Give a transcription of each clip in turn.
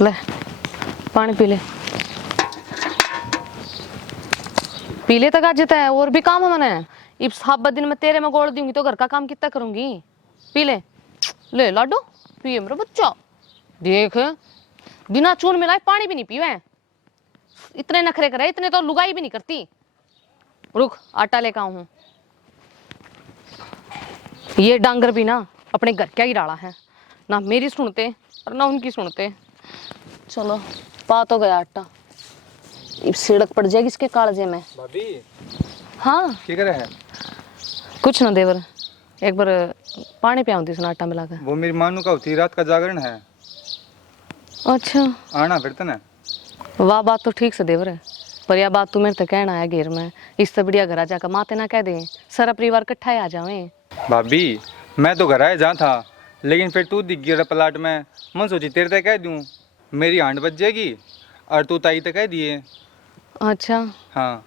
ले पानी पी ले, पी ले तक आज है और भी काम है मैंने। इब सात दिन में तेरे में गोड़ दूंगी तो घर का काम कितना करूंगी। पी ले, ले लाडो पिए मेरा बच्चा। देख बिना चून मिलाए पानी भी नहीं पीवे, इतने नखरे करे, इतने तो लुगाई भी नहीं करती। रुक आटा लेकर आऊं हूं। ये डांगर भी ना अपने घर क्या ही डाला है, ना मेरी सुनते और ना उनकी सुनते। चलो पा तो गया आटा, इब सिड़क पड़ जाएगी इसके कालजे में। भाभी हाँ क्या करे है? कुछ ना देवर, एक बार पानी पियाऊं थी इसने आटा मिलाकर। वो मेरी मानू का होती रात का जागरण है। अच्छा आना फिर तने। वाह बात तो ठीक से देवर है, पर यह बात तू मेरे तक कहना है घेर में, इससे बढ़िया घर आ जाकर माते ना कह दे सारा परिवार इकट्ठा ही आ जावे। भाभी मैं तो घर आए जहाँ था, लेकिन फिर तू दिख गया प्लाट में। मन सोची तेरे तक कह दूँ, मेरी आंट बच जाएगी और तू ताई तक कह दिए। अच्छा हाँ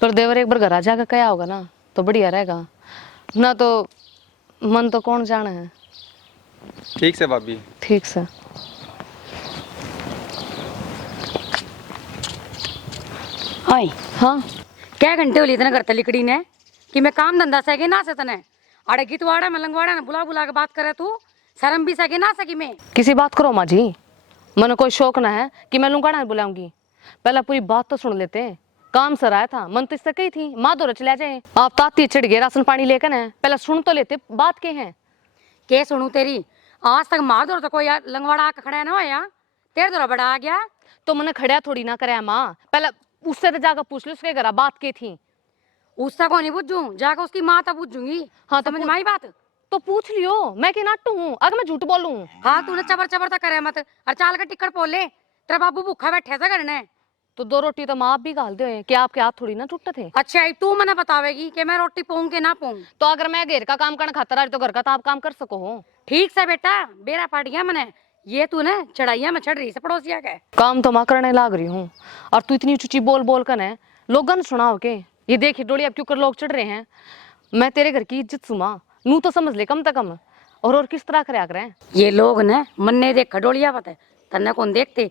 पर देवर एक बार घर आ जाकर क्या होगा ना तो बढ़िया रहेगा, ना तो मन तो कौन जाना है। ठीक से भाभी। ठीक से। हाय हाँ क्या घंटे होली इतने करते लिकड़ी ने कि मैं काम धंधा सके ना से तने अड़े गीतवाड़ा में लंगवाड़ा ना बुला बुला के बात करे तू शर्म भी सके ना सकी मैं। किसी बात करो माँ जी, मन कोई शौक ना है कि मैं लुंगाड़ा बुलाऊंगी। पहले पूरी बात तो सुन लेते, काम सर आया था, मन तो इससे कही थी माँ दो चले जाए, आप ताती चिढ़ गए राशन पानी लेकर है, पहले सुन तो लेते बात के हैं। के सुनू तेरी, आज तक मार दो तो कोई लंगवाड़ा आके खड़ा ना होया, तेरे दौरा बड़ा आ गया। तो मैंने खड़ा थोड़ी ना कराया माँ, पहले उससे तो जाकर पूछ लो उसके घर बात की थी। उसका को नहीं पूछूं, जाकर उसकी माँ तब पूछूंगी। हाँ तो समझ माई बात, तो पूछ लियो, मैं क्या नाटू हूँ अगर मैं झूठ बोलूं। हाँ तूने चबर चबर तक करे मत और चाल का टिकट पोल ले, तेरा बाबू भूखा बैठे था करने। तो दो रोटी तो माँ आप भी घाल दे कि आपके हाथ थोड़ी ना टूटे थे। अच्छा तू मना बतावेगी कि मैं रोटी पाऊं के ना पाऊं। तो अगर मैं घेर का काम करना खाता रहा तो घर का तो आप काम कर सको हो। ठीक से बेटा, बेरा पाट गया मैंने, ये तू ना चढ़ाइया में चढ़ रही से पड़ोसिया के। काम तो मैं करने लाग रही हूँ और तू इतनी ऊंची बोल बोल कर है लोगन सुनाओ के ये देखिए डोली अब क्यों कर लोग चढ़ रहे हैं। मैं तेरे घर की इज्जत सुमा नू तो समझ ले कम से कम, और किस तरह करे आकर हैं ये लोग ने मन्ने देख खडोलिया पता है तन्ने कौन देखते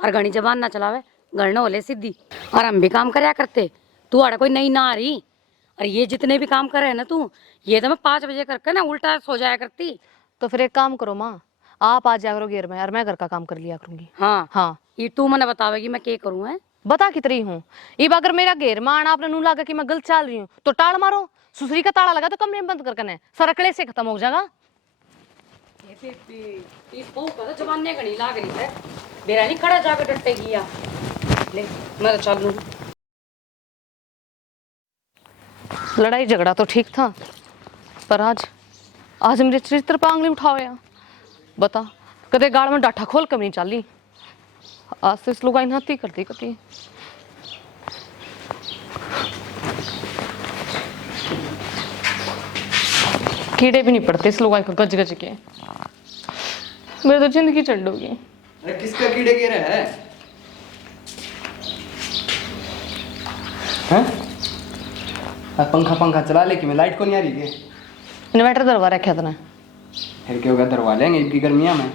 और घनी जबान ना चलावे घर न होले सीधी, और हम भी काम करया करते। तू आड़ा कोई नई ना आ रही, और ये जितने भी काम करे है ना तू, ये तो मैं 5 बजे करके ना उल्टा सो जाया करती। तो फिर एक काम करो माँ, आप आ जाया करो घेर में और मैं घर का काम कर लिया करूंगी। हाँ हाँ ये तू मने बतावेगी मैं क्या करूँ है। बता कितनी हूँ इब अगर मेरा घेर में आना आपने नू लगा कि मैं गलत चाल रही हूँ तो टाल मारो, सुसरी का ताला लगा तो कमरे में बंद करके सारा कले से खत्म हो जाएगा। जबान ने घनी लाग रही है, मेरा नहीं खड़ा जाकर डटेगी या ले मैं तो चल लूं। लड़ाई झगड़ा तो ठीक था पर आज मेरे चरित्र पर आंगली उठाओ या बता, कदे गाड़ में डाठा खोल कभी नहीं चाली, आज तो इस लुगाई नाती करती कती। कीड़े भी नहीं पड़ते इस लुगाई को गज गज के, मेरी तो जिंदगी चढ़ होगी। अरे किसका कीड़े गिरे है? हैं? पंखा चला ले कि मैं लाइट को नहीं आ रही है। इन्वर्टर दरवा रखा था ना, फिर क्या होगा दरवा लेंगे इतनी गर्मियां में।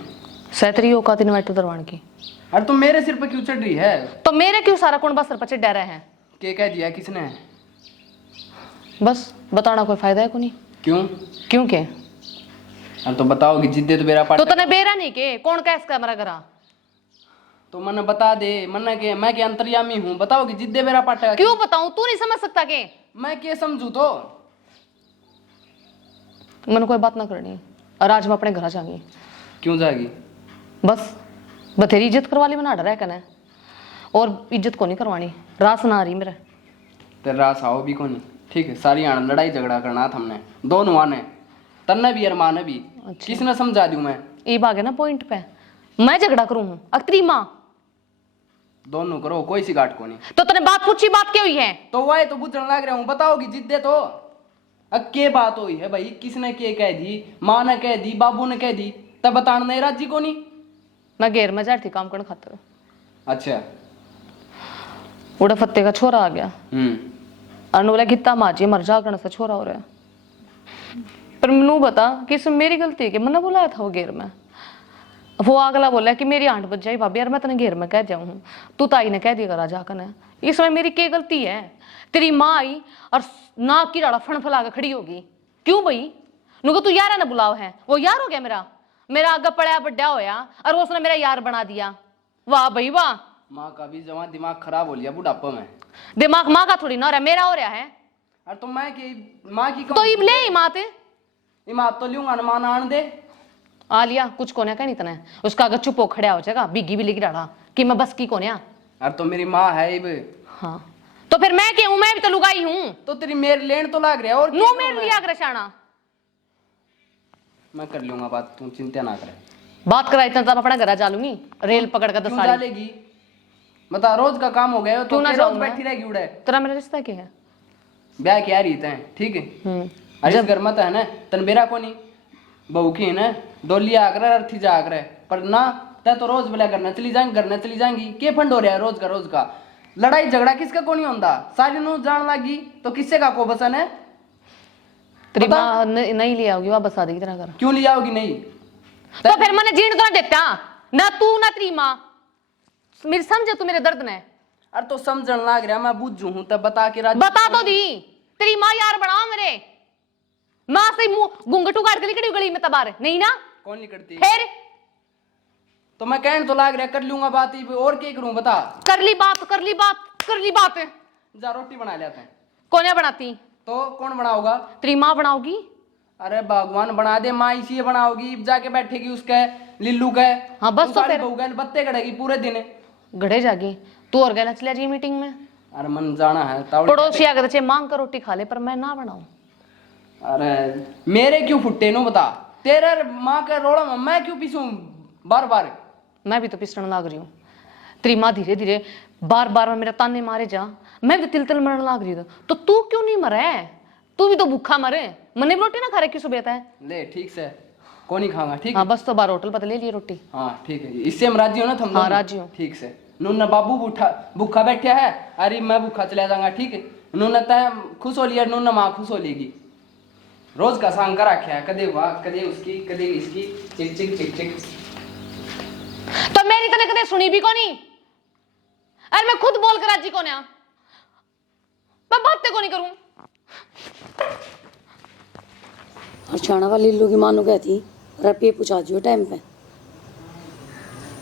सैतरी औकात इन्वर्टर दरवान की। अरे तुम मेरे सिर पर क्यों चढ़ रही है? तो मेरे क्यों सारा कौन बस सर पर डरा है? के कह दिया किसने? बस बताना कोई फायदा है को नहीं। क्यों? क्यों के? अरे तो बताओगी जिद्दे तो मेरा पाट। तो तने बेरा नहीं के कौन कह इसका मेरा घरा? तो मन्ने बता दे, मन्ने के मैं के अंतर्यामी हूँ, बताओगी जिद्दे मेरा पाट। क्यों बताऊं, तू नहीं समझ सकता के? मैं क्या समझू तो? मैंने कोई बात ना करनी और आज मैं अपने घर जाऊंगी। क्यों जाएगी? बस बथेरी इज्जत करवा ली, मैंने डरा है कहना और इज्जत को नहीं करवानी, रास ना आ रही मेरे। तेरे रास आओ भी को नहीं, ठीक है। सारी आन लड़ाई झगड़ा करना था हमने दोनों आने, तन्ने भी और माँ ने भी। अच्छा। किसने समझा दूं मैं? ये भागे ना पॉइंट पे, मैं झगड़ा करूं हूं अक्तरी माँ? दोनों करो, कोई सी गाठ को नहीं। तो तने बात पूछी, बात क्या हुई है? तो वही तो पूछने लग रहा हूँ, बताओगी जिद्दे तो। अब के बात हुई है भाई, किसने के कह दी? माँ ने कह दी, बाबू ने कह दी, तब बताना नहीं राजी को नहीं। मैं घेर में जा रही थी काम करने खातर, अच्छा उड़ा फत्ते का छोरा आ गया और बोला कितना माजी मर जा करने से छोरा हो रहा है। पर मैनू बता कि इसमें मेरी गलती है कि मैंने बुलाया था वो घेर में, वो अगला बोला कि मेरी आंट बज जाए भाभी यार मैं तेने घेर में कह जाऊं हूं, तू ताई ने कह दिया करा जाकर ने। इसमें मेरी क्या गलती है? तेरी माँ आई और नाक की राड़ा फणफला के खड़ी होगी, क्यों भाई? नुको तू यार ना बुलाव है, वो यार हो गया मेरा, मेरा आगे पड़ा बड्डा होया और उसने मेरा यार बना दिया। वाह भाई वाह। माँ का भी जमा दिमाग खराब हो लिया बुढ़ापा में। दिमाग माँ का थोड़ी ना हो रहा, मेरा हो रहा है। अरे तो मैं की माँ की तो इब ले माते इमात तो लूंगा ना, मान आन दे आ लिया कुछ कोने का नहीं तना, उसका अगर चुप हो खड़ा हो जाएगा बिगी भी लिख रहा कि मैं बस की कोने। अरे तो मेरी माँ है इब। हाँ तो फिर मैं क्या हूं? मैं भी तो लुगाई हूं। तो तेरी मेरे लेन तो लाग रहा है और नो मेरे लिया ग्रशाना। मैं कर लूंगा बात, तू चिंता ना करे। बात करा इतना तब अपना घर जा लूंगी रेल पकड़ कर क्यों दस डालेगी? बता, रोज का काम हो गया तो क्यों ना रोज जाऊं मैं? बैठी रहेगी उड़े। तेरा मेरा रिश्ता क्या है? ब्याह क्या रही थे, ठीक है। अरे घर मत है ना तन बेरा को नहीं बहू की है ना, डोली आकर अर्थी जा आकर पर ना तै तो रोज बोला करना चली जाएंगे, करना चली जाएंगी। के फंड हो रहा है रोज का? लड़ाई झगड़ा किसका को नहीं होता? सारी नू जान लगी तो किससे का को बसन है? तेरी माँ नहीं ले आओगी, वापस आ देगी तेरा घर। क्यों ले आओगी नहीं? तो फिर मैंने जीण तो ना देता ना तू ना तेरी माँ, मेरी समझ तू मेरे दर्द ने। अरे तो समझन लाग रहा, मैं बुझू हूं तब बता के बता तो दी, तेरी माँ यार बनाओ मेरे, माँ से मुंह घूंघटू काट के निकली गली में तबार नहीं ना? कौन नहीं करती? फिर तो मैं कहने तो लाग रहा कर लूंगा बात ही, और क्या करूं बता? कर ली बात जा रोटी बना लेते हैं। कौन बनाती? तो कौन बनाओगा? तेरी माँ बनाओगी। अरे भगवान बना दे, माँ इसी बनाओगी, जाके बैठेगी उसके लिल्लू के। हाँ बस तो फिर बत्ते कड़ेगी पूरे दिन। गड़े जागी तू और गया चला जी मीटिंग में। अरे मन जाना है पड़ोसी आगे चे मांग कर रोटी खा ले पर मैं ना बनाऊं। अरे मेरे क्यों फुट्टे नो बता? तेरे माँ का रोड़ा में मैं क्यों पीसूं बार बार? मैं भी तो पिसने लाग रही हूँ। तेरी माँ धीरे धीरे बार बार में मेरा ताने मारे जा, मैं भी तिल तिल मरने लाग रही तो तू क्यों नहीं मरे? तू भी तो भूखा मरे, मने भी रोटी ना खा रहे क्यों सुबह है? ले ठीक से कौन नहीं खाऊंगा, ठीक है? हाँ बस तो बार होटल पर ले लिए रोटी। हाँ ठीक है, इससे हम राजी हो ना? तुम हाँ राजी हूँ। ठीक से। नूना बाबू भूखा बैठा है, अरे मैं भूखा चला जाऊंगा, ठीक है? नूना तय खुश हो लिया, नूना माँ खुश हो लेगी। रोज का सांग करा क्या, कदे वाह कदे उसकी कदे इसकी, चिक चिक चिक चिक। तो मेरी तने कदे सुनी भी कोनी? अरे मैं खुद बोल कर राजी को ना, मैं बातें को नहीं करूं। हरछाना वाली लिल्लू की मानो कहती रुपये पूछा जियो टाइम पे।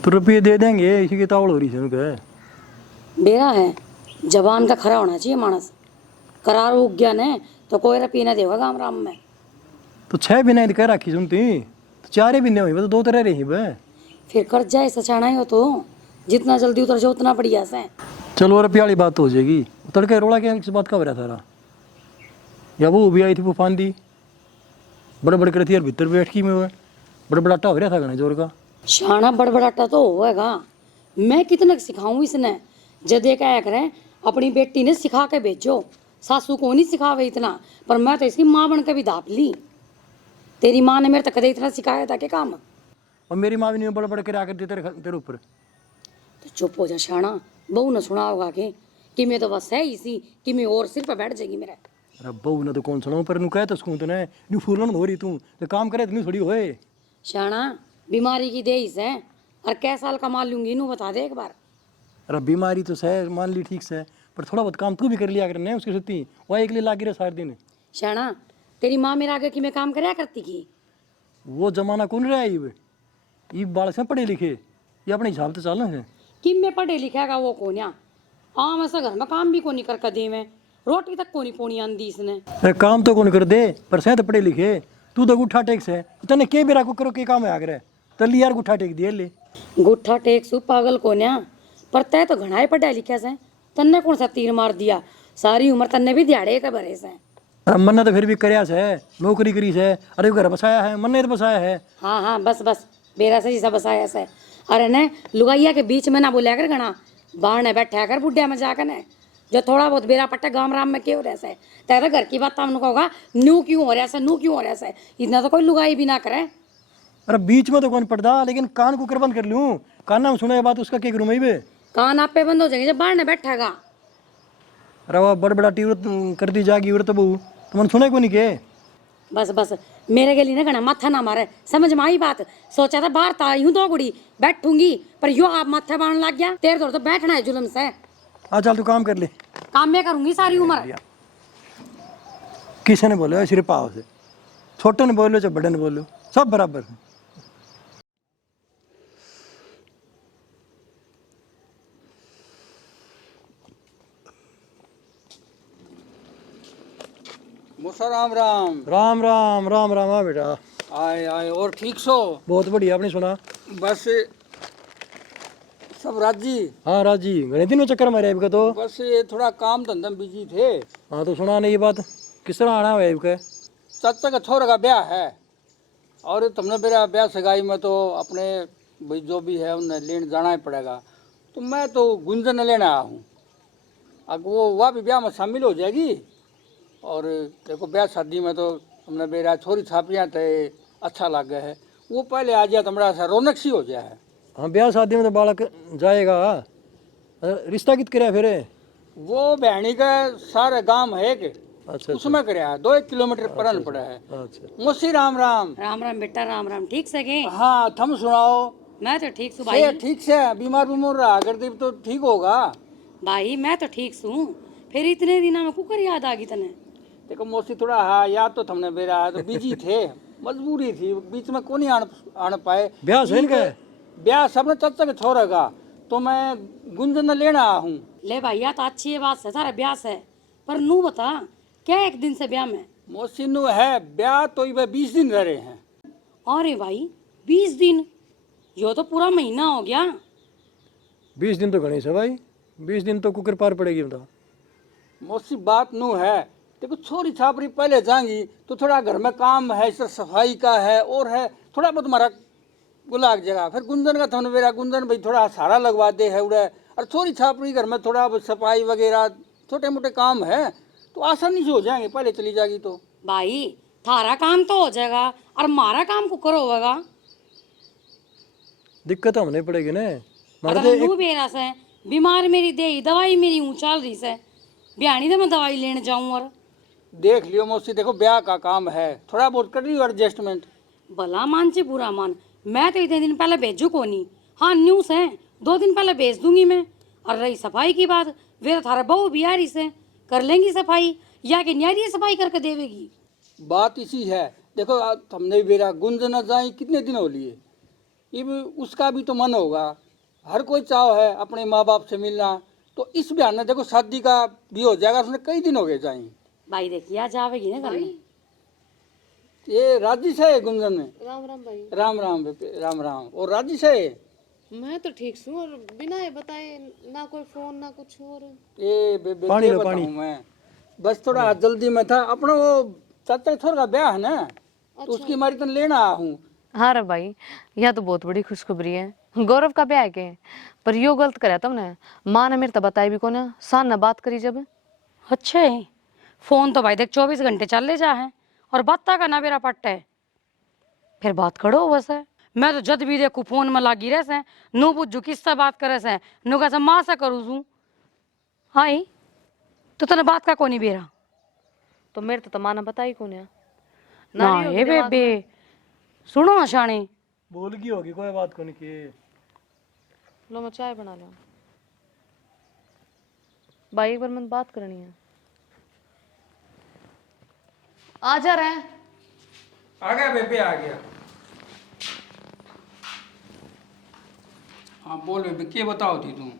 तो रुपये दे देंगे, इसी की तावड़ हो रही है उनका। बेरा है जबान का खरा होना चाहिए मानस, करार उग गया ने तो कोई रुपये ना देगा गाम राम में। तो 6 महीने कह रखी सुनती तो 4 महीने हुई, तो 2 तरह रही बे। फिर कर जाए सचाना ही हो तो जितना जल्दी उतर जाओ उतना बढ़िया से। चलो रुपया वाली बात तो हो जाएगी। तड़के रोड़ा क्या किस बात का हो रहा सारा? या वो भी आई थी तूफान दी, बड़े बड़े करती यार भीतर बैठ की में बड़ा बड़ा आटा हो रहा था गणेश जोर का। शाना बड़बड़ाटा तो होएगा, मैं कितना सिखाऊं इसने? जदे क्या करें अपनी बेटी ने सिखा के भेजो, सासू को नहीं सिखावे इतना, पर मैं तो इसकी माँ बन के भी दाप ली। तेरी माँ ने मेरे तक कदे इतना सिखाया था कि काम? और मेरी माँ भी नहीं बड़े बड़े करा करती तेरे ऊपर। तो चुप हो जा शाना, बहू ने सुना होगा कि मैं तो बस है इसी कि मैं और सिर पर बैठ जाएगी मेरा। अरे बहू ने तो कौन सुनाऊं, पर कह तो सकूँ तने न्यू फूलन हो रही तू तो काम करे तो थोड़ी होए। शाना बीमारी की देश है, और कै साल कमा लूंगी नू बता दे एक बार। अरे बीमारी तो सह मान ली ठीक से, पर थोड़ा बहुत काम तू भी कर लिया करने उसकी सत्ती वह एक लिए लागी रहे सारे दिन। शाना तेरी माँ मेरा आगे कि मैं काम करया करती की? वो जमाना कौन रहा है? ये बाल से पढ़े लिखे, ये अपने हिसाब से चलना है कि मैं पढ़े लिखेगा वो कोन्या आम ऐसा घर में काम भी को नहीं कर दे, मैं रोटी तक को नहीं पोनी आंदी इसने। अरे काम तो कौन कर दे, पर सह तो पढ़े लिखे, तू तो गुट्ठा टेक से तने के बेरा को करो के काम है आगे तली यार गुट्ठा टेक दिए ले। गुट्ठा टेक सु पागल कोन्या, पर तय तो घना ही पढ़ा लिखा से, तन्ने कौन सा तीर मार दिया? सारी उम्र तन्ने भी दिहाड़े का भरे से। अरे मन्ने तो फिर भी करया से, नौकरी करी से, अरे घर बसाया है, मन्ने तो बसाया है। हाँ हाँ बस बस बेरा से जैसा बसाया से। अरे ने लुगाइया के बीच में ना बोलिया कर घना, बाहर ने बैठा कर बुढ़िया में जाकर ने जो थोड़ा बहुत बेरा पट्टा गाम राम में क्यों हो रहा है? तेरा घर की बात हमने कहोगा न्यू क्यों हो रहा है, न्यू क्यों हो रहा है? इतना तो कोई लुगाई भी ना करे। अरे बीच में तो कौन पड़ता, लेकिन कान को कर बंद कर लूँ, कान ना सुने बात उसका क्या करूँ मैं बे? कान आप पे बंद हो जाएंगे जब बाहर ने बैठेगा। अरे वह बड़ बड़ा टीवर कर दी जागी उर तो बहू तुमने सुने को नहीं के? बस बस मेरे गली ने घना माथा ना मारे, समझ में आई बात। सोचा था बाहर तो आई हूँ 2 घड़ी बैठूंगी, पर यो आप माथे बांधने लग गया। तेरे तो बैठना है जुलम से। आ चल तू काम कर ले। काम मैं करूंगी सारी उम्र। किसी ने बोलो सिर्फ पाव से, छोटे ने बोलो चाहे बड़े ने बोलो, सब बराबर है। मूसा राम राम। राम राम राम राम। आ बेटा आए आए, और ठीक सो? बहुत बढ़िया, आपने सुना? बस सब राजी। हाँ राजी, घने दिनों चक्कर मारे आपका तो। बस ये थोड़ा काम धंधा में बिजी थे। हाँ तो सुना नहीं ये बात, किस तरह आना है आपका? चाचा का छोरा का ब्याह है, और तुमने मेरा ब्याह सगाई में तो अपने भाई जो भी है उन्हें लेने जाना ही पड़ेगा। तो मैं तो गुंजन लेने आया हूँ। अब वो वह भी ब्याह में शामिल हो जाएगी। और देखो ब्याह शादी में तो तुमने मेरा छोरी छापियाँ थे, अच्छा लग गया है। वो पहले आ जाए तो बड़ा सा रौनक सी हो जाए। हाँ ब्याह शादी में तो बालक जाएगा। रिश्ता कित कराया फिर? वो बहनी का सारा गांव है कि अच्छा उसमें कराया 2-1 किलोमीटर परन पड़ा है। अच्छा। मोसी राम राम। राम राम बेटा, राम राम। ठीक से गे? हाँ थम सुनाओ। मैं तो ठीक सु से भाई। ठीक से बीमार बीमार रहा करते तो ठीक होगा। भाई मैं तो ठीक सू, फिर इतने दिनों में कुकर याद आ गई तने? देखो मोसी थोड़ा हाँ याद तो थमने बेरा तो बिजी थे, मजबूरी थी, बीच में कौन आन पाए। ब्याह से इनका है? ब्याह सबने चाचा के छोड़ेगा, तो मैं गुंजन लेना आया हूँ। ले भाई या तो अच्छी है बात से, सारा ब्याह से, पर नू बता क्या एक दिन से ब्याह में? मोसी नु है ब्याह तो ये 20 दिन रह रहे हैं। अरे भाई 20 दिन, यो तो पूरा महीना हो गया। 20 दिन तो गणेश है भाई, 20 दिन तो कुकर पार पड़ेगी बताओ। मोसी बात नू है, देखो छोरी छापरी पहले जाएंगी तो थोड़ा घर में काम है, इस सफाई का है और है थोड़ा बहुत हमारा गुलाग जगह। फिर गुंजन का थोड़ा मेरा गुंजन भाई थोड़ा सारा लगवा दे है उड़े, और छोरी छापरी घर में थोड़ा सफाई वगैरह छोटे मोटे काम है तो आसानी से हो जाएंगे। पहले चली जाएगी तो भाई थारा काम तो हो जाएगा और हमारा काम कुकर होगा। दिक्कत हमने पड़ेगी ना। अगर नू बेरा से बीमार मेरी दे दवाई मेरी ऊंचाल रही से, ब्यानी तो मैं दवाई लेने जाऊं। और देख लियो मौसी, देखो ब्याह का काम है, थोड़ा बहुत कर लियो एडजस्टमेंट। भला मान चे बुरा मान, मैं तो इतने दिन पहले भेजू को नहीं। हाँ न्यूज है 2 दिन पहले भेज दूंगी मैं। और रही सफाई की बात, वे थारा बहू भी आ रही से, कर लेंगी सफाई या कि न्यारी सफाई करके देवेगी। बात इसी है, देखो हमने मेरा गुंजन जाए कितने दिन हो लिए, ये भी उसका भी तो मन होगा। हर कोई चाह है अपने माँ बाप से मिलना, तो इस बयान में देखो शादी का भी हो जाएगा। उसने कई दिन हो गए जाए। भाई देखिए आ जावेगी ना घर में। ये राजी से है गुंजन में। राम राम भाई। राम राम बेटे, राम राम। और राजी से है? मैं तो ठीक हूँ, और बिना ये बताए ना कोई फोन ना कुछ और। ये बेबे पानी क्या लो, बताऊं पानी। मैं, बस थोड़ा जल्दी में था। अपना वो चाचा छोर का ब्याह है ना, तो उसकी हमारी तो लेना आया हूँ। हाँ रे भाई, यह तो बहुत बड़ी खुशखबरी है। गौरव का ब्याह के, पर यो गलत कराया तुमने। माँ ने मेरे तो बताई भी कोने, सान ने बात करी जब। अच्छा है, फोन तो भाई देख 24 घंटे चल ले जा है, और बात का ना मेरा पट्टा है। फिर बात करो वैसे। मैं तो जब भी देखू फोन में लागी रह से, नो पूछू किससे बात करे से, नो कैसे माँ से करूँ छू। हाई तो तने बात का कोनी बेरा? तो मेरे तो माँ ने बताई कोने। ना ये बेबे सुनो ना शाने, बोल की होगी कोई बात को नहीं की। लो मैं चाय बना लो भाई, एक बार मैं बात करनी है। आ जा रहे हैं। आ गया बेबे, आ गया। हाँ बोल बेबे, क्या बताओ थी तुम?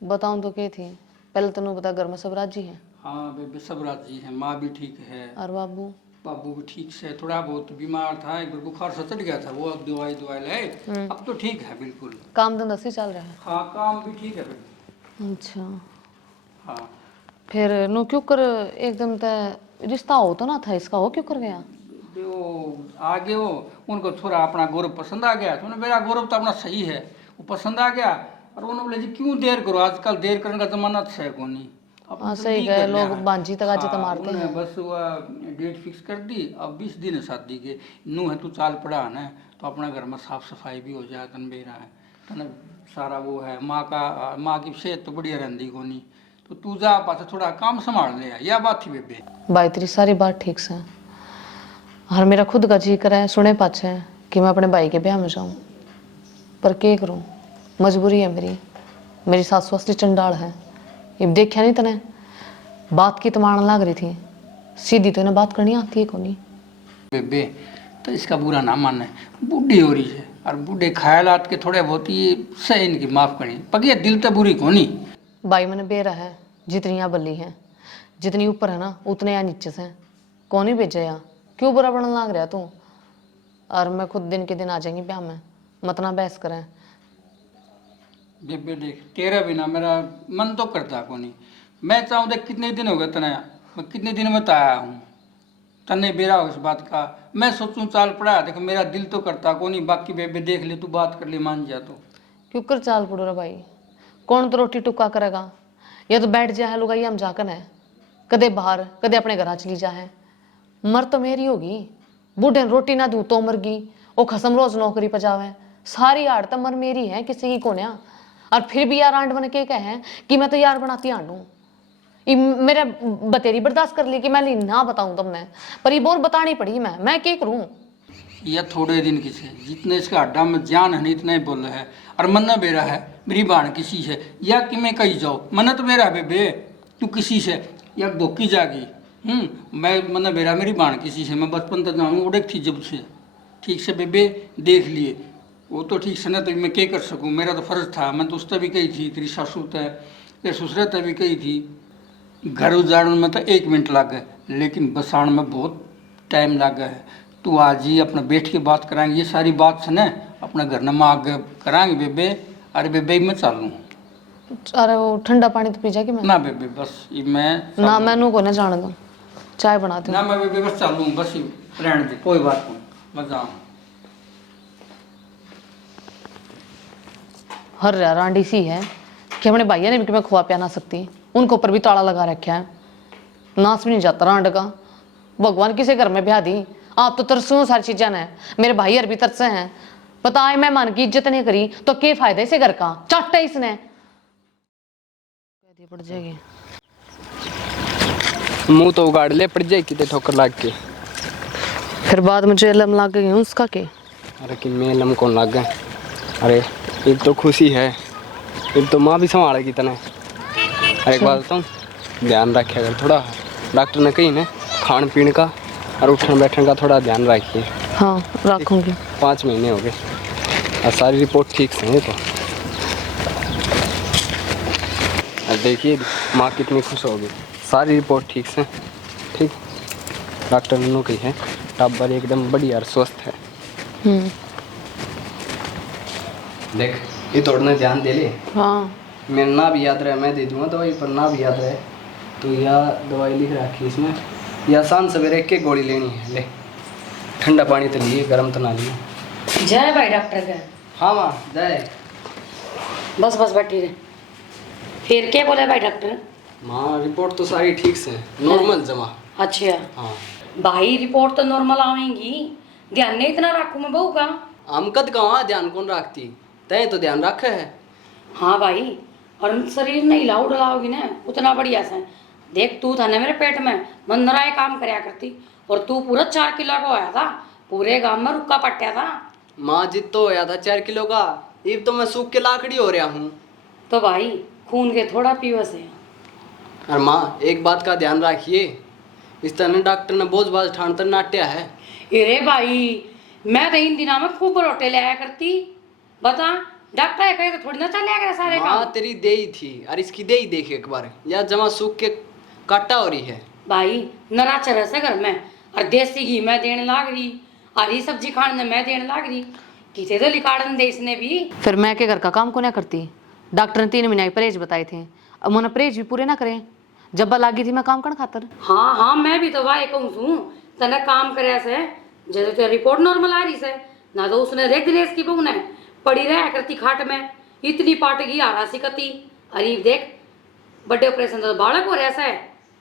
बताऊं तो क्या थी, पहले तो नहीं बता, घर में सब राजी है? हाँ बेबे सब राजी है, माँ भी ठीक है, और बाबू? बाबू भी ठीक से। थोड़ा बहुत बीमार था, एक बार बुखार से चढ़ गया था, वो अब दवाई ले, अब तो ठीक है बिल्कुल। काम धंधा से चल रहा है? हाँ काम भी ठीक है बेबे। अच्छा, हाँ फिर नो क्यों कर एकदम तय रिश्ता हो तो ना था इसका, हो क्यों कर गया? वो आगे वो उनको थोड़ा अपना गौरव पसंद आ गया, तो उन्हें मेरा गौरव तो अपना सही है, वो पसंद आ गया। और उन्होंने बोले जी क्यों देर करो, आजकल देर करने का जमाना तो है को नहीं। हाँ सही है, लोग बांझी तक आज मारते हैं। बस वो डेट फिक्स कर दी, अब 20 दिन है शादी के। नू है तू चाल पड़ा है ना, तो अपना घर में साफ सफाई भी हो जाए, तन बेरा है तन सारा वो है। माँ की सेहत तो बढ़िया रहती को नहीं, तो तू जा पास थोड़ा काम संभाल ले, यह बात थी बेबे। भाई तेरी सारी बात ठीक से, और मेरा खुद का जी करे सुने पाछे कि मैं अपने भाई के ब्याह में जाऊं, पर क्या करूं, मजबूरी है मेरी। मेरी सासू असली चंडाल है। ये देखा नहीं तने, बात की तमाण लाग रही थी, सीधी तो इन्हें बात करनी आती है कोनी। बेबे तो इसका बुरा ना माने, बूढ़ी हो रही है और बूढ़े ख्यालात के थोड़े बहुत ही सही इनकी माफ करनी, पकी दिल तो बुरी कोनी। भाई मैंने बेरा है, जितनी यहाँ बल्ली है, जितनी ऊपर है ना उतने यहाँ नीचे से। कौन ही भेजे यहाँ, क्यों बुरा बनने लाग रहा तू? और मैं खुद दिन के दिन आ जाएंगी ब्याह में, मत ना बहस करें। बेबे देख तेरे बिना मेरा मन तो करता कोनी। मैं चाहूँ देख कितने दिन हो गए तने, मैं कितने दिन में तो आया हूँ, तने बेरा हो इस बात का। मैं सोचूं चाल पड़ा, देख मेरा दिल तो करता कोनी। बाकी बेबे देख ले, तू बात कर ले, मान जा तो। क्यों कर चाल पड़ो रे भाई, कौन तो रोटी टुक्का करेगा? या तो बैठ जा है लुगाई हम जाकर है, कदे बाहर कदे अपने घर चली जा है। मर तो मेरी होगी, बूढ़े रोटी ना दूं तो मर गई, वो खसम रोज नौकरी पर जावे, सारी आड़ तो मर मेरी है, किसी की कोन्या। और फिर भी यार आंट बन के कहे कि मैं तो यार बनाती आंडू। मेरे बतेरी बर्दाश्त कर ली कि मैं ना बताऊं तब मैं, पर ये बोर बतानी पड़ी। मैं क्या करूं? यह थोड़े दिन की से जितने इसका अड्डा में जान है इतना ही बोल है। और मन बेरा है मेरी बाण किसी से, या कि मैं कहीं जाओ मन तो बेरा बेबे तू किसी से या भोकी जागी। मैं मन बेरा मेरी बाण किसी से, मैं बचपन तक जाऊँ उड़क थी जब से। ठीक से बेबे देख लिए, वो तो ठीक से ना, तो मैं क्या कर सकूँ, मेरा तो फर्ज था। मैं तो उससे भी कही थी, तेरी सासू तय तेरे ससुरे तय भी कही थी। घर उजाड़ने में तो 1 मिनट लग गए, लेकिन बसाण में बहुत टाइम लग गया है। तू आज ही अपना बैठ के बात कराएंगे, ये सारी बात सुने अपने घर में आगे कराएंगे बेबे। अरे बेबे मैं चालूँ? अरे वो ठंडा पानी तो पी जाएगी मैं ना बेबे बस मैं ना, मैनू को ना जाने दो, चाय बनाती हूँ ना, मैं बेबे बस चालूँ, बस रहने दे, कोई बात नहीं, बस जाऊँ। हर रांडी सी है कि अपने भैया ने भी मैं खुआ पिया ना सकती, उनको ऊपर भी ताला लगा रखा है। नाश भी नहीं जाता रांड का। भगवान किसे घर में ब्याह दी, आप तो तरसों सारी चीजें ने, मेरे भाई और भी तरसे हैं। पता है मैं मन की इज्जत नहीं करी तो क्या फायदा इसे घर का, चाटा इसने पड़ जाएगी। मुंह तो उगाड़ ले, पड़ जाए कितने ठोकर लाग के। फिर बाद में जेल में लग गई हूँ उसका के। अरे कि मैं लम कौन लग गए? अरे एक तो खुशी है, एक तो माँ भी संभालेगी तने। अरे एक बात बताऊँ, ध्यान रखे अगर थोड़ा, डॉक्टर ने कही ना खान पीने का और उठने बैठने का थोड़ा ध्यान रखिए। हाँ रखूंगी। 5 महीने हो गए और सारी रिपोर्ट ठीक से है। तो और देखिए माँ कितनी खुश होगी, सारी रिपोर्ट ठीक से ठीक। डॉक्टर ने कही है टाबर एकदम बढ़िया और स्वस्थ है। देख ये तोड़ने ध्यान दे ले। हाँ मेरा ना भी याद रहे मैं दे दूंगा दवाई, पर ना भी याद रहे तो यह दवाई लिख रखी इसमें, या शाम सवेरे 1 गोली लेनी है। ले ठंडा पानी तो लिए, गर्म तो ना लिए। जय भाई डॉक्टर का। हाँ माँ जय। बस बस बैठी रहे। फिर क्या बोले भाई डॉक्टर? माँ रिपोर्ट तो सारी ठीक से नॉर्मल जमा। अच्छा हाँ भाई रिपोर्ट तो नॉर्मल आवेंगी, ध्यान नहीं इतना रखूँ मैं बहू का। हम कद कहाँ ध्यान कौन रखती, तय तो ध्यान रखे है। हाँ भाई, और शरीर नहीं हिलाओ डलाओगी ना उतना बढ़िया से। देख तू था ना मेरे पेट में, मंदराए काम करया करती, और तू पूरा 4 किलो का होया था, पूरे गांव में रुक्का पट्या था। माँ जित तो होया था 4 किलो का, अब तो मैं सूख के लाकड़ी हो रहा हूँ। तो भाई खून के थोड़ा पीवे से। और माँ एक बात का ध्यान रखिए, इस तरह डॉक्टर ने बोझ बाज ठान तर नाट्या है। अरे भाई मैं तो इन दिनों में खूब रोटे लाया करती, बता डॉक्टर कहे तो थोड़ी ना चल करे सारे काम। माँ तेरी दे ही थी, और इसकी दे ही देख एक बार, या जमा सूख के काटा हो रही है। भाई नरा चरस है घर में, और देसी घी मैं देने लाग रही, हरी सब्जी खाने मैं देने लाग रही, किसे तो लिकाड़न दे इसने भी। फिर मैं के घर का काम को ना करती? डॉक्टर ने 3 महीने परहेज बताए थे, अब मैंने परहेज भी पूरे ना करें, जब लागी थी मैं काम करने खातर। हाँ हाँ मैं भी तो भाई कहूँ छू तने काम करे से, जैसे तो रिपोर्ट नॉर्मल आ रही से ना, तो उसने रेग दिनेश की बहू ने पड़ी रहा करती खाट में, इतनी पाटगी आरासी कती। अरे देख बड़े ऑपरेशन तो बालक हो रहा है,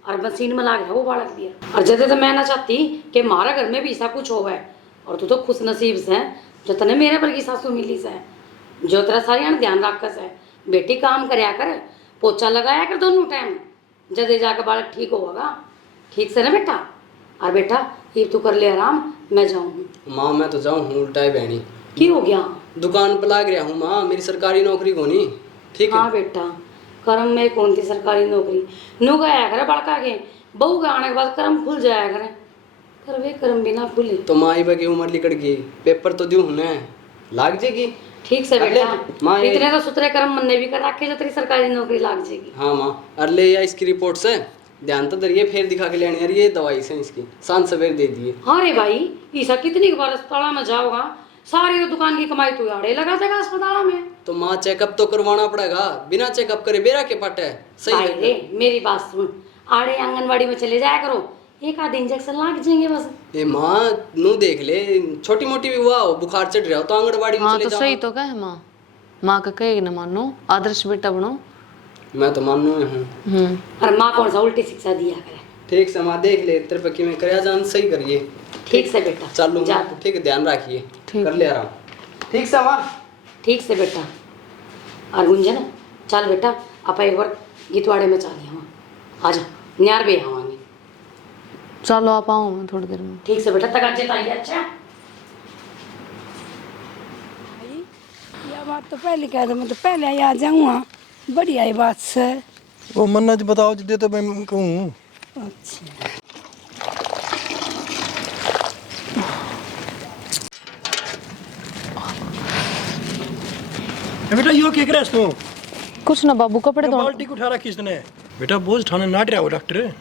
और मशीन में लाग रहा वो बालक दिया। और जैसे तो मैं ना चाहती कि हमारा घर में भी ऐसा कुछ हो है, और तू तो खुश नसीब से जो तने मेरे पर की सासू मिली से, जो तेरा सारी ध्यान रख से। बेटी काम करया कर, पोछा लगाया कर दोनों टाइम, जदे जाकर बालक ठीक होगा ठीक से ना बेटा। और बेटा ये तू कर ले आराम, मैं जाऊँ। माँ मैं तो जाऊँ हूँ उल्टा है बहनी, की हो गया? दुकान पर लाग रहा हूँ माँ, मेरी सरकारी नौकरी को नहीं। ठीक है हाँ बेटा, कर्म में कौन थी सरकारी नौकरी, नु गया करे बड़का के, बहू के आने के बाद कर्म खुल जाया करे, पर वे कर्म भी ना खुले। तो माँ ही की उम्र लिकड़ गई, पेपर तो दू ने लाग जाएगी। ठीक से बेटा, माँ ये- इतने तो सुतरे कर्म मन ने भी कर रखे जो तेरी सरकारी नौकरी लाग जाएगी। हाँ माँ, अरे ले या इसकी रिपोर्ट से ध्यान तो दरिए, फिर दिखा के लेनी यार ये दवाई से इसकी सांझ सवेर दे दिए। हाँ रे भाई, ईसा कितनी बार अस्पताल में जाओगा, सारी तो दुकान की कमाई तू आड़े लगा देगा अस्पताल में। तो माँ चेकअप तो करवाना पड़ेगा, बिना चेकअप करे बेरा के पट है सही भाई है। रे मेरी बात सुन, आड़े आंगनबाड़ी में चले जाया करो, एक आध इंजेक्शन लाग जाएंगे बस। ए माँ नू देख ले, छोटी मोटी भी हुआ हो, बुखार चढ़ रहा हो तो आंगनबाड़ी में हाँ चले तो जाओ। सही तो कहे माँ, माँ का कहेगी ना मानो, आदर्श बेटा बनो। मैं तो मानू हूँ। और माँ कौन सा उल्टी शिक्षा दिया करे। ठीक से माँ देख ले, तेरे पक्की में करया जान सही करिए। ठीक से बेटा, चालू जा। ठीक है, ध्यान रखिए, ठीक कर ले आराम। ठीक से माँ। ठीक से बेटा। और गुंजन चल बेटा, आप एक बार गीतवाड़े में चलिए, हाँ आजा न्यार भी आवांगे। चलो आप आओ, मैं थोड़ी देर में। ठीक से बेटा, तक अच्छे ताइए। अच्छा यह बात तो पहले कह दो, मैं तो पहले ही आ जाऊँगा, बढ़िया ये बात से। वो मन्नत बताओ दे तो मैं कहूँ। अच्छा बेटा यो क्या करे तू? कुछ ना बाबू, कपड़े धो। बाल्टी को उठा रखी इसने। बेटा बोझ उठाने नाट रहा हो डॉक्टर,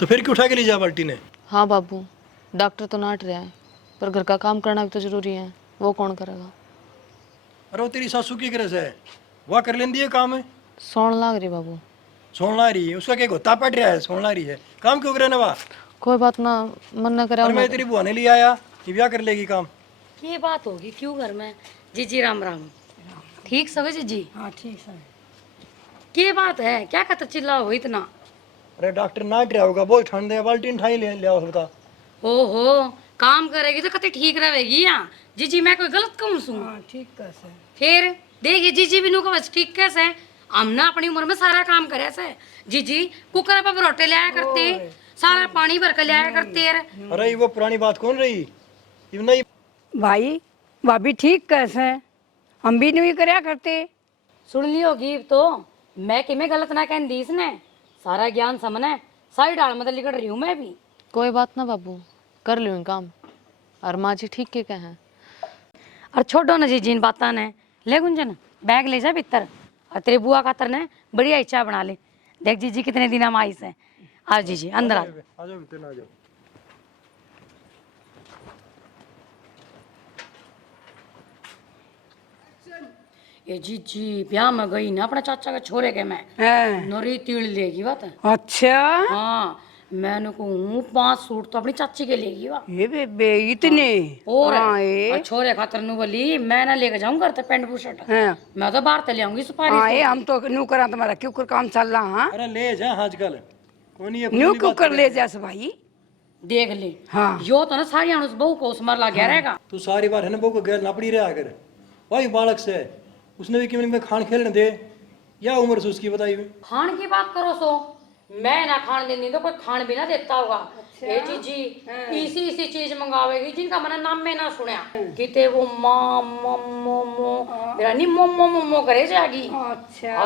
तो फिर क्यों उठा के ले जा बाल्टी ने? हाँ बाबू, डॉक्टर तो नाट रहा है, पर घर का काम करना भी तो जरूरी है, वो कौन करेगा? अरे वो तेरी सासू की करे है, वह कर लेंदी है काम है। सौन लाग रही बाबू। सोन ला रही है, उसका क्या गोता पट रहा है, सोन ला रही है, काम क्यों करे ना वाह? कोई बात ना, मन न करे। अरे मैं तेरी बुआ ने ले आया, ये ब्याह कर लेगी काम। ये बात होगी क्यों घर में? जीजी राम राम। ठीक सगे जीजी? हाँ ठीक है। क्या बात है, क्या खतर चिल्ला हो इतना? अरे डॉक्टर नाट रहा होगा, बोझ उठाने दे, बाल्टी उठाई ले लिया बता। ओहो, काम करेगी तो कते ठीक रहेगी यहाँ। जीजी मैं कोई गलत कहूँ सू? हाँ ठीक कैसे। फिर देखिए जीजी भी नु को बस ठीक कैसे, हम ना अपनी उम्र में सारा काम करे से। जीजी कुकर पर रोटे ले आया करते, सारा पानी भर कर ले आया करते। अरे वो पुरानी बात कौन रही, ये नहीं। भाई भाभी ठीक कैसे, हम भी नहीं करया करते। सुन लियो गीत तो, मैं कि मैं गलत ना कह दी इसने, सारा ज्ञान समने सारी डाल मतलब लिकड़ रही हूँ मैं भी। कोई बात ना बाबू, कर लूँ काम। और माँ जी ठीक के कहें। और छोड़ो ना जीजी इन बाता ने, ले गुंजन बैग ले जा भीतर, और तेरे बुआ खातर ने बढ़िया इच्छा बना ले। देख जीजी कितने दिन हम आई से। आ जीजी अंदर आ। आ जाओ भीतर, आ जाओ। ये जीजी ब्याह में गई ना अपने चाचा के छोरे के मैं, हैं। नरी तीड़ लेगी बात। अच्छा हाँ मैंने कहूँ 5 सूट तो अपनी चाची के लेगी वा। ये बेबे इतने। और हाँ, ये। और छोरे खातर नु बोली मैं ना लेके जाऊँ घर ते पैंट बुशर्ट, हैं। मैं तो बाहर ते ले आऊंगी सुपारी हाँ से। ये हम तो न्यू करा तुम्हारा क्यों कर काम चल रहा। हाँ अरे ले जा आजकल कौन ये न्यू क्यों कर ले जैसे भाई। देख ले। हाँ यो तो ना सारी उस बहू को उस मर लग रहेगा। तू सारी बार है ना बहू को गैर नापड़ी रहा कर, वही बालक से उसने भी कि खान खेलने दे, या उम्र से उसकी बताई हुई। खान की बात करो सो, मैं ना खान देनी तो कोई खान भी ना देता होगा। ये जीजी इसी इसी चीज मंगावेगी जिनका मैंने नाम में ना सुना, किते वो माँ मम्मो मो मेरा नहीं मम्मो मम्मो करे जाएगी। अच्छा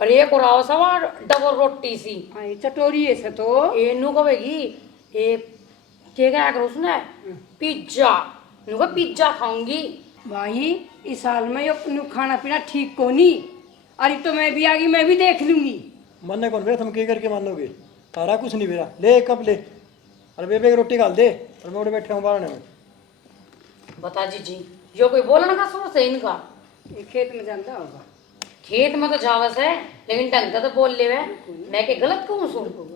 और ये को राव सवा डबल रोटी सी हाँ, ये चटोरी है से तो ये नु कहेगी ये क्या करो उसने पिज्जा, नु को पिज्जा खाऊंगी। भाई इस साल में यो न्यू खाना पीना ठीक को नहीं। अरे तो मैं भी आ गई, मैं भी देख लूंगी। मानने कौन बेरा, तुम के करके मानोगे, तारा कुछ नहीं बेरा। ले कब ले, अरे बेबे की रोटी खाल दे, और मैं उड़े बैठे हूँ बाहर में। बता जीजी यो कोई बोलने का सोच है इनका? ये खेत में जानता होगा। खेत में तो जावस है लेकिन ढंग का तो बोल ले वे, मैं के गलत कहूँ सुन।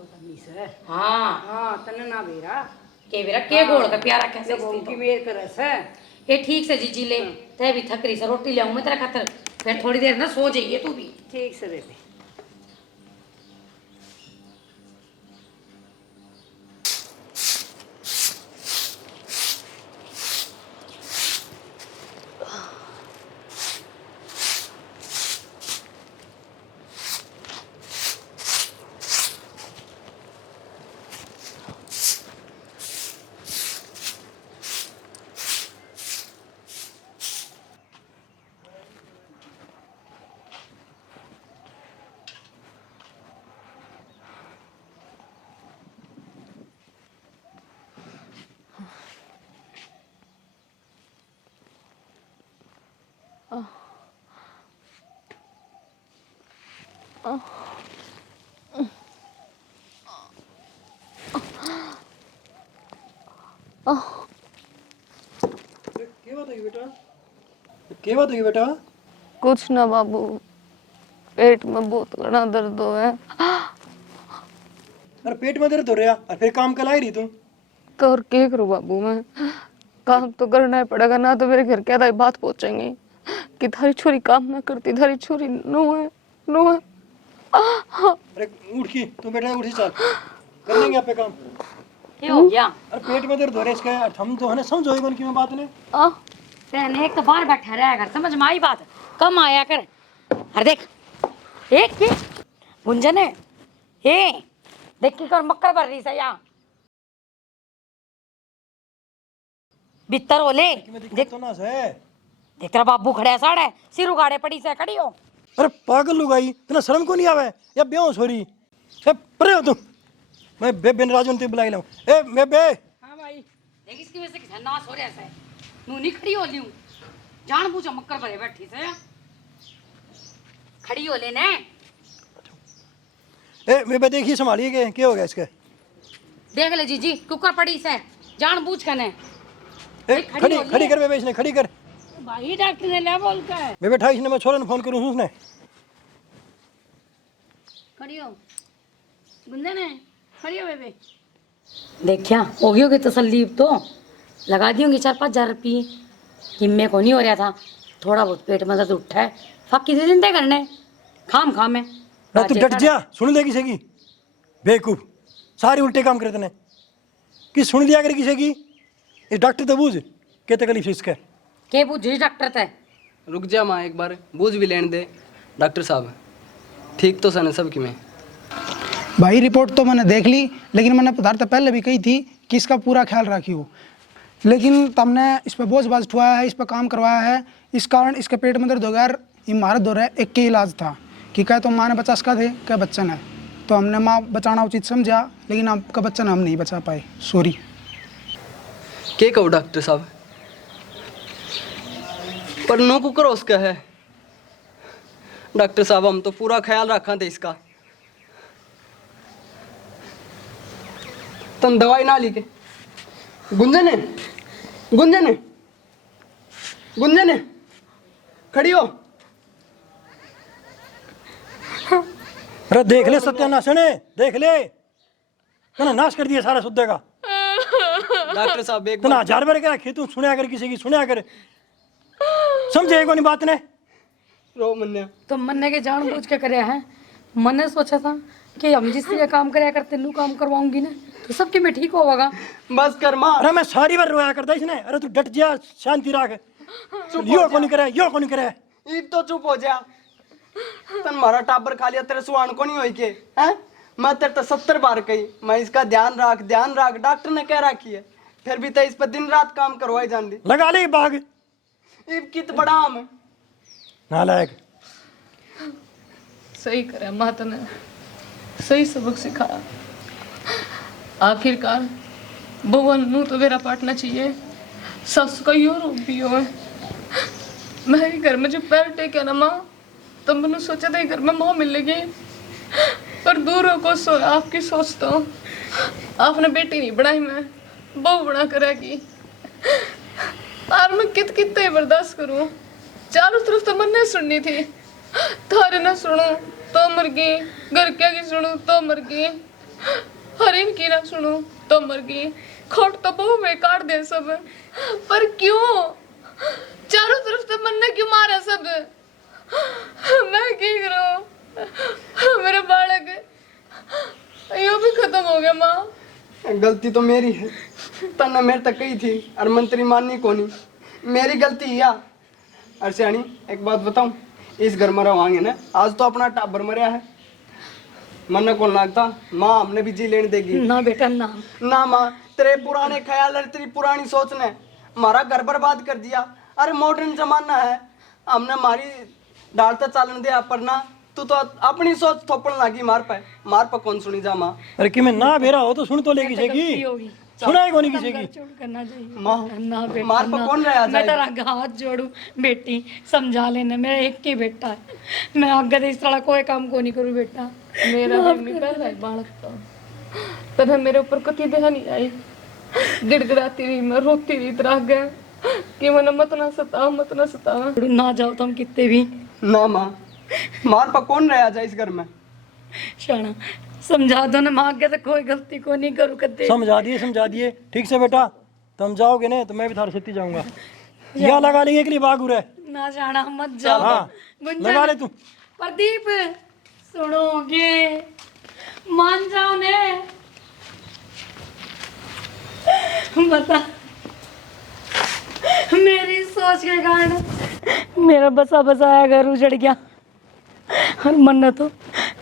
हाँ हाँ तने ना बेरा के बेरा के गोल का प्यारा कैसे देखो स्थित की हो। मेर करस है। ये ठीक से जीजी ले, तै भी थकरी से रोटी ले आऊं मैं तेरा खातर, फिर थोड़ी देर ना सो जाइए तू भी। ठीक से बेबे। क्या बात हुई बेटा? कुछ ना बाबू, पेट में बहुत घना दर्द हो है। अरे पेट में दर्द हो रहा और फिर काम कल आई रही तू? तो और क्या करूं बाबू मैं, काम तो करना ही पड़ेगा ना, तो मेरे घर क्या था बात पहुंचेंगे कि थारी छोरी काम ना करती, थारी छोरी नो है नो है। अरे उठ की तू बेटा, उठी चल, कर लेंगे आप पे काम। क्या हो गया? अरे पेट में दर्द हो रहा है इसका, हम तो है ना समझो एक की मैं बात ने। तेने एक तो बाहर बैठा रहा कर, समझ में आई बात? कम आया कर। अरे देख एक की गुंजन है, हे देख की कर मक्कर भर रही से यहाँ बितर ओले। देख तो ना से, देख तेरा बाबू खड़ा है, साड़ा है, सिर उगाड़े पड़ी से खड़ी हो। अरे पागल लुगाई, तेना शर्म को नहीं आवे या बेहोश हो रही? ए परे हो तुम, मैं बेन राजन ते बुलाई लाऊं। ए मैं बे हाँ भाई, देख इसकी वजह से किसान नाश हो रहा है। नू नहीं खड़ी हो लियूं, जान बूझो मक्कर भरे बैठी से खड़ी हो लेने। ए मैं बे देखिए संभालिए के क्या हो गया इसके? देख ले जीजी कुकर पड़ी से जान बूझ कर ने। ए खड़ी कर बे, इसने खड़ी कर भाई, डॉक्टर ने ले बोल का बे बैठा, इसने मैं छोरे ने फोन करूं उसने। खड़ी हो गुंजन है, खड़ी हो बेबे। देखिया होगी होगी तसल्ली, तो लगा दी होंगी 4-5 रुपये। हिम्मे को नहीं हो रहा था, थोड़ा बहुत पेट में दर्द उठा है, फाकी दे देते करने खाम खाम है। ना तू डट जा, सुन ले किसी की बेवकूफ, सारे उल्टे काम करते ने कि सुन लिया कर किसी की। ये डॉक्टर तो बूझ के तकलीफ इसके के बुझी डॉक्टर ते। रुक जा माँ, एक बार बूझ भी लेने दे। डॉक्टर साहब ठीक तो सन सब की मैं। भाई रिपोर्ट तो मैंने देख ली, लेकिन मैंने पदार्थ पहले भी कही थी कि इसका पूरा ख्याल रखियो, लेकिन तुमने इस पर बोझ उठवाया है, इस पर काम करवाया है, इस कारण इसके पेट में दर्द हो गया। ये महारत दो रहा, एक के इलाज था कि क्या तो माँ ने बचा सका थे, क्या बच्चा ने, तो हमने माँ बचाना उचित समझा, लेकिन आपका बच्चा हम नहीं बचा पाए, सॉरी। के कहो डॉक्टर साहब, पर नो कुकर उसका है। डॉक्टर साहब हम तो पूरा ख्याल रखा थे इसका, तुम दवाई ना ली के। गुंजन है, गुंजन है, गुंजन है, खड़ी हो। अरे देख ले सत्यानाश ने, देख ले तना नाश कर दिया सारा सुद्दे का। डॉक्टर साहब एक तना 1000 बार क्या तू सुनया कर किसी की, सुनया कर, समझे कोनी बात ने। रो मन्या, तो मन्ने के जान बूझ के करे हैं। मैंने सोचा था कि हम जिससे ये काम कराया करते नू काम करवाऊंगी ना, तो सबके में ठीक होगा। बस कर माँ। अरे मैं सारी बार रोया करता इसने। अरे तू डट जा, शांति रख, यो को नहीं करे, यो को नहीं करे। ईद तो चुप हो जा, तन मारा टाबर खा लिया, तेरे सुहान को नहीं होई के हैं? मैं तेरे तो 70 बार कही मैं इसका ध्यान रख, ध्यान रख, डॉक्टर ने कह रखी है, फिर भी तो इस पर दिन रात काम करवाई जाती। लगा ले बाग, इब कित बड़ा हम नालायक। सही करे माता ने, सही सबक सिखाया। आखिरकार भगवान नू तो मेरा पाटना चाहिए, सस का यो रूप भी हो। मैं घर में जो पैर टेका ना माँ, तो मैंने सोचा था घर में माँ मिलेगी, पर दूर हो को आपकी सोच तो आपने बेटी नहीं बनाई, मैं बहू बना करेगी। और मैं कित बर्दाश्त करूं, चारों तरफ तो मन नहीं सुननी थी, थारे ना सुनो तो मर गई, घर क्या की सुनो तो मर गई, हरिन की ना सुनो तो मर गई, खोट तो बहु में काट दे सब, पर क्यों चारों तरफ तो मन ने क्यों मारा सब? मैं क्या करूं, मेरे बालक यो भी खत्म हो गया। माँ गलती तो मेरी है, तन्ना मेरे तक कही थी और मंत्री माननी को नहीं, मेरी गलती या। अर्षाणी एक बात बताऊं, इस घर में रहोगे ना, आज तो अपना टाबर मरिया है, मन कौन लगता माँ हमने भी जी लेने देगी ना बेटा ना ना। माँ तेरे पुराने ख्याल और तेरी पुरानी सोच ने हमारा घर बर्बाद कर दिया। अरे मॉडर्न जमाना है, हमने हमारी डालता चालन दिया, पर ना तू तो अपनी सोच थोपन लगी मार पे कौन सुनी जा। माँ अरे कि मैं ना बेरा हो तो सुन तो लेगी सेगी। सुना ही कोनी किसी की। छोड़ करना चाहिए माँ ना बेटा मार पर ना। कौन रहा मैं तेरा हाथ जोड़ू बेटी, समझा लेना, मेरा एक ही बेटा है, मैं आगे से इस तरह कोई काम को नहीं करूँ बेटा। मेरा भी मम्मी पहला ही बालक था, तब मेरे ऊपर कति दया नहीं आई। गिड़गिड़ाती रही मैं, रोती रही तरह गया कि मैंने मत ना सता। ना जाओ तुम कितने भी। ना माँ मार पर कौन रहा जाए इस घर में। शाना समझा दो ना, मैं आगे से कोई गलती को नहीं करूँ कदे। समझा दिए ठीक से बेटा। तुम जाओगे ना तो मैं भी थारे साथ जाऊंगा। या लगा लेंगे कि नहीं बागुर है। ना जाना मत जाओ। हाँ गुंजन, लगा ले तू। प्रदीप सुनोगे, मान जाओ ने। बता मेरी सोच के कारण मेरा बसा बसाया घर उजड़ गया, और मन तो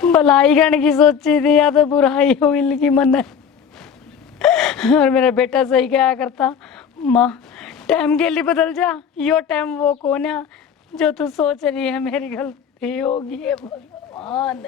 भलाई करने की सोची थी या तो बुराई हुई की मन है। और मेरा बेटा सही क्या करता, माँ टाइम के लिए बदल जा, यो टाइम वो कौन है जो तू सोच रही है मेरी गलती होगी है भगवान।